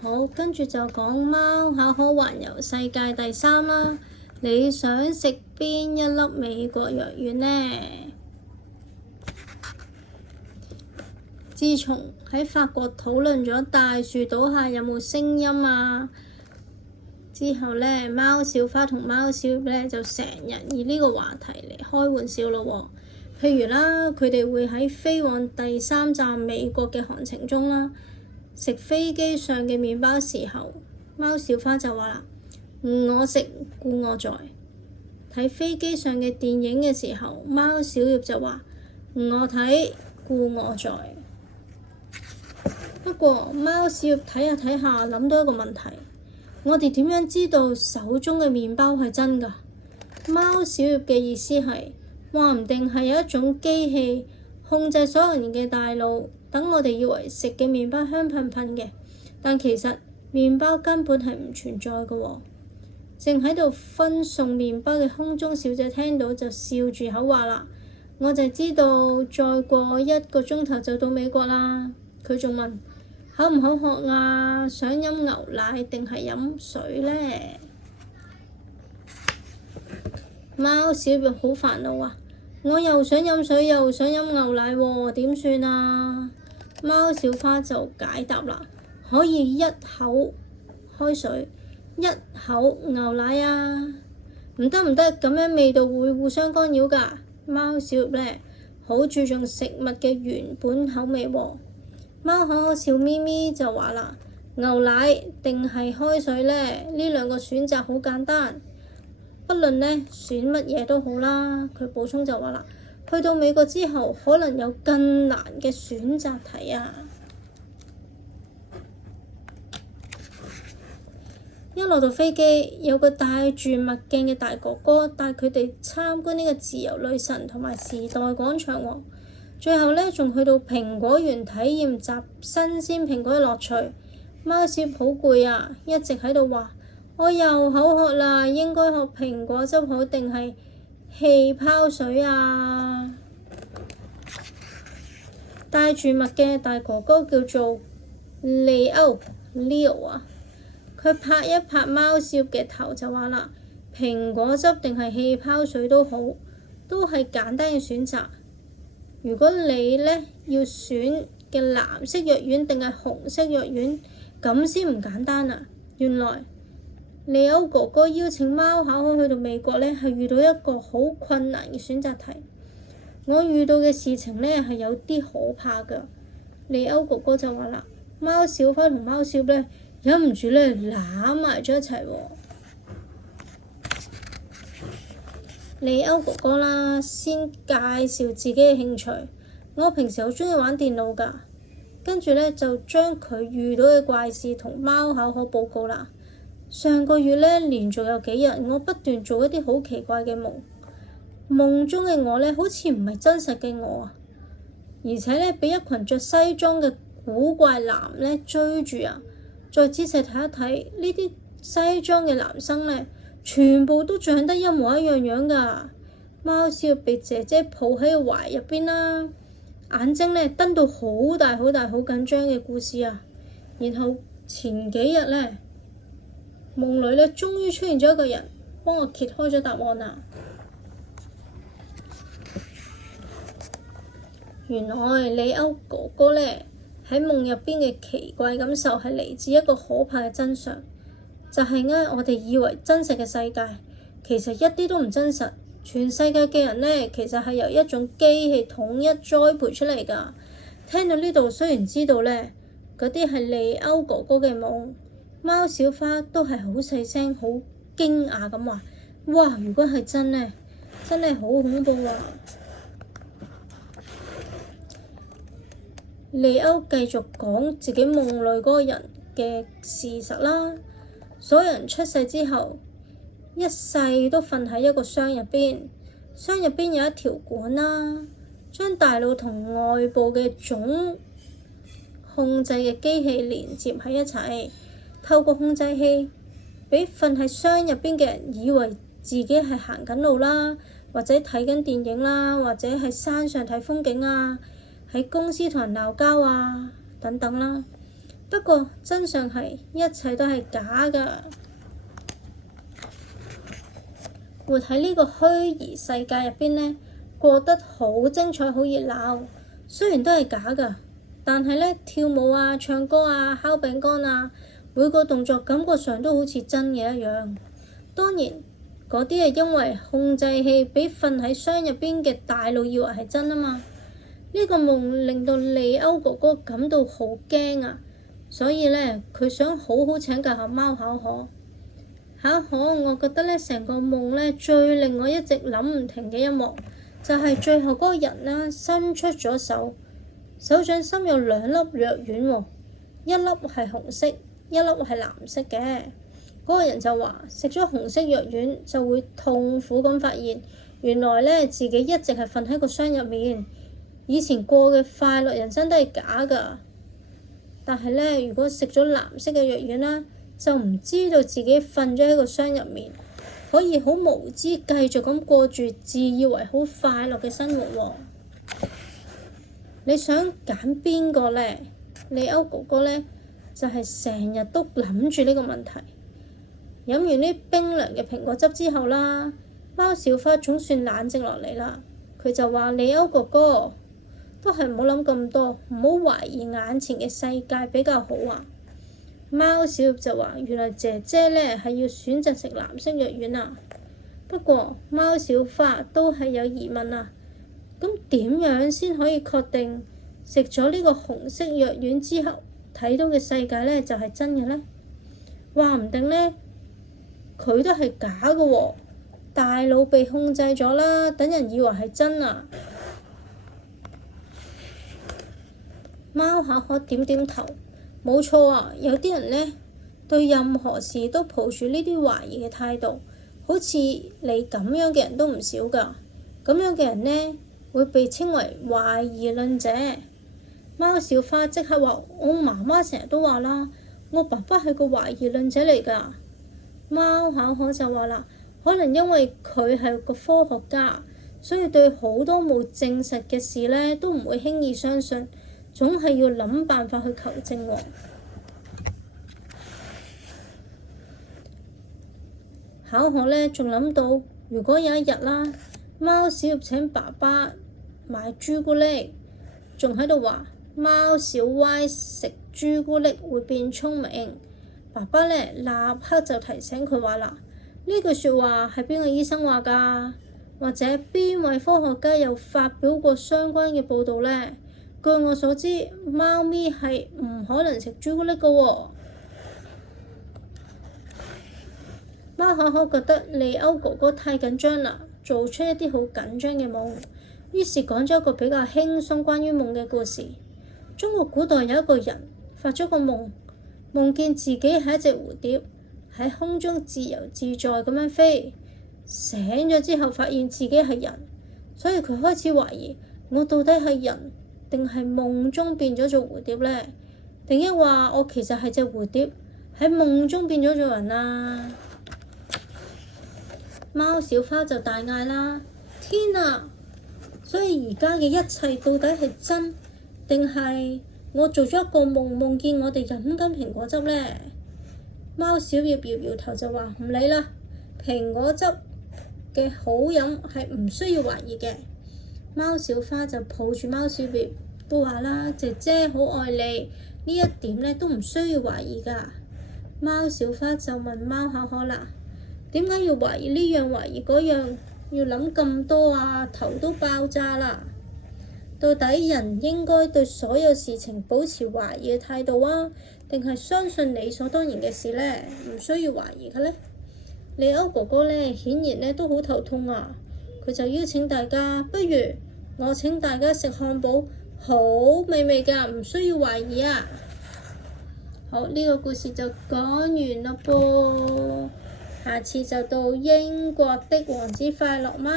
好，跟住就講貓巧可環遊世界第3啦。你想食邊一粒美國藥丸呢？自從喺法國討論咗大樹倒下有冇聲音之後呢，貓小花同貓小葉呢就成日以呢個話題嚟開玩笑咯。譬如啦，佢哋會喺飛往第3站美國嘅航程中啦，食飛機上嘅麵包時候，貓小花就話啦：我食故我在。睇飛機上嘅電影嘅時候，貓小葉就話：我睇故我在。不過貓小葉睇下睇下，諗到一個問題：我哋點樣知道手中嘅麵包係真㗎？貓小葉嘅意思係話唔定係有一種機器控制所有人嘅大腦，等我哋以為食嘅麵包香噴噴嘅，但其實麵包根本係唔存在嘅。正喺度分送麵包嘅空中小姐聽到就笑住口話啦：我就知道再過1個鐘頭就到美國啦。佢仲問：口唔口渴啊？想飲牛奶定係飲水呢？貓小葉好煩惱啊！我又想飲水又想飲牛奶喎，點算啊？貓小花就解答啦：可以一口開水，一口牛奶啊！唔得唔得，咁樣味道會互相干擾㗎。貓小葉呢，好注重食物嘅原本口味喎。貓可可笑咪咪就話啦：牛奶定係開水呢？呢2個選擇好簡單，不論呢選乜嘢都好啦。佢補充就話啦：去到美國之後，可能有更難嘅選擇題啊！一落到飛機，有個戴住墨鏡嘅大哥哥帶佢哋參觀呢個自由女神同埋時代廣場喎。最後呢，仲去到蘋果園體驗集新鮮蘋果嘅樂趣。貓小葉好攰啊，一直喺度話：我又口渴啦，應該喝蘋果汁好定係氣泡水啊？戴住墨鏡嘅大哥哥叫做利歐 Leo 啊。佢拍一拍貓小葉嘅頭就話啦：蘋果汁定係氣泡水都好，都係簡單嘅選擇。如果你呢要選嘅藍色藥丸定係紅色藥丸，咁先唔簡單啊！原來利歐哥哥邀請貓巧可去到美國呢，係遇到一個好困難嘅選擇題。我遇到嘅事情呢係有啲可怕㗎。利歐哥哥就話啦：貓小花同貓小葉呢，忍唔住呢攬埋咗一齊喎。利歐哥哥啦，先介紹自己嘅興趣。我平時好鍾意玩電腦㗎，跟住呢，就將佢遇到嘅怪事同貓巧可報告啦。上個月呢，連續有幾日，我不斷做一啲好奇怪嘅夢，夢中嘅我呢，好似唔係真實嘅我啊，而且呢，俾一群着西裝嘅古怪男呢追住啊！再仔細睇一睇，呢啲西裝嘅男生呢，全部都長得一模一樣樣㗎。貓小葉被姐姐抱喺個懷入邊啦，眼睛呢瞪到好大好大，好緊張嘅故事啊。然後前幾日呢，夢裏呢終於出現咗一個人，幫我揭開咗答案啦。原來利歐哥哥呢，喺夢入邊嘅奇怪感受係嚟自一個可怕嘅真相，就係呢，我哋以為真實嘅世界其實一啲都唔真實。全世界嘅人呢，其實係由一種機器統一栽培出嚟㗎。聽到呢度，雖然知道呢嗰啲係利歐哥哥嘅夢，貓小花都係好細聲、好驚訝咁話：哇！如果係真呢，真係好恐怖啊！利歐繼續講自己夢裏嗰個人嘅事實啦。所有人出世之後，一世都瞓喺一個箱入邊，箱入邊有一條管啦，將大腦同外部嘅總控制嘅機器連接喺一齊。透過控制器，俾瞓喺箱入邊嘅人以為自己係行緊路啦，或者睇緊電影啦，或者喺山上睇風景啊，喺公司同人鬧交啊等等啦。不過真相係一切都係假㗎。活喺呢個虛擬世界入邊呢，過得好精彩好熱鬧，雖然都係假㗎，但係呢，跳舞啊、唱歌啊、烤餅乾啊，每個動作感覺上都好似真嘅一樣。當然嗰啲係因為控制器俾瞓喺箱入邊嘅大腦以為係真啊嘛。呢個夢令到利歐哥哥感到好驚啊，所以呢，佢想好好請教下貓巧可。巧可，我覺得呢成個夢呢，最令我一直諗唔停嘅一幕，就係最後嗰個人啦，伸出咗手，手掌心有2粒藥丸喎，一粒係紅色，一粒係藍色嘅。嗰個人就話食咗紅色藥丸就會痛苦咁發現，原來呢自己一直係瞓喺個箱入面，以前過嘅快樂人生都係假㗎。但係呢，如果食咗藍色嘅藥丸啦，就唔知道自己瞓咗喺個箱入面，可以好無知繼續咁過住自以為好快樂嘅生活喎。你想揀邊個呢？利歐哥哥呢，就係成日都諗住呢個問題。飲完啲冰涼嘅蘋果汁之後啦，貓小花總算冷靜落嚟啦。佢就話：利歐哥哥，都係唔好諗咁多，唔好懷疑眼前嘅世界比較好啊。貓小葉就話：原來姐姐呢係要選擇食藍色藥丸啊。不過貓小花都係有疑問啊。咁點樣先可以確定食咗呢個紅色藥丸之後睇到嘅世界呢就係真嘅呢？話唔定呢，佢都係假嘅喎，大腦被控制咗啦，等人以為係真啊。貓巧可點點頭。冇錯啊，有啲人呢對任何事都抱住呢啲懷疑嘅態度，好似你咁樣嘅人都唔少㗎。咁樣嘅人呢會被稱為懷疑論者。貓小花即刻話：我媽媽成日都話啦，我爸爸係個懷疑論者嚟㗎。貓巧可就話啦，可能因為佢係個科學家，所以對好多冇證實嘅事呢都唔會輕易相信。總係要諗辦法去求證喎。巧可呢仲諗到，如果有一日啦，貓小葉請爸爸買朱古力，仲喺度話貓小歪食朱古力會變聰明，爸爸呢立刻就提醒佢話啦，呢句説話係邊個醫生話㗎？或者邊位科學家有發表過相關嘅報導呢？據我所知，貓咪係唔可能食朱古力嘅喎。貓巧可覺得利歐哥哥太緊張啦，做出一啲好緊張嘅夢，於是講咗一個比較輕鬆關於夢嘅故事。中國古代有一個人發咗個夢，夢見自己係一隻蝴蝶，喺空中自由自在咁樣飛。醒咗之後發現自己係人，所以佢開始懷疑，我到底係人定係夢中變咗做蝴蝶呢？定一話我其實係隻蝴蝶喺夢中變咗做人啊？貓小花就大嗌啦：天啊！所以而家嘅一切到底係真定係我做咗一個夢，夢見我哋飲緊蘋果汁呢？貓小葉搖搖頭就話唔理啦，蘋果汁嘅好飲係唔需要懷疑嘅。貓小花就抱住貓小葉都話啦，姐姐好愛你，呢一點呢都唔需要懷疑㗎。貓小花就問貓巧可啦，點解要懷疑呢樣懷疑嗰樣，要諗咁多啊？頭都爆炸啦！到底人應該對所有事情保持懷疑嘅態度啊，定係相信理所當然嘅事呢？唔需要懷疑嘅呢？利歐哥哥呢顯然呢都好頭痛啊！佢就邀請大家，不如我請大家食漢堡，好美味㗎，唔需要懷疑啊！好，呢個故事就講完啦噃，下次就到英國的王子快樂嗎？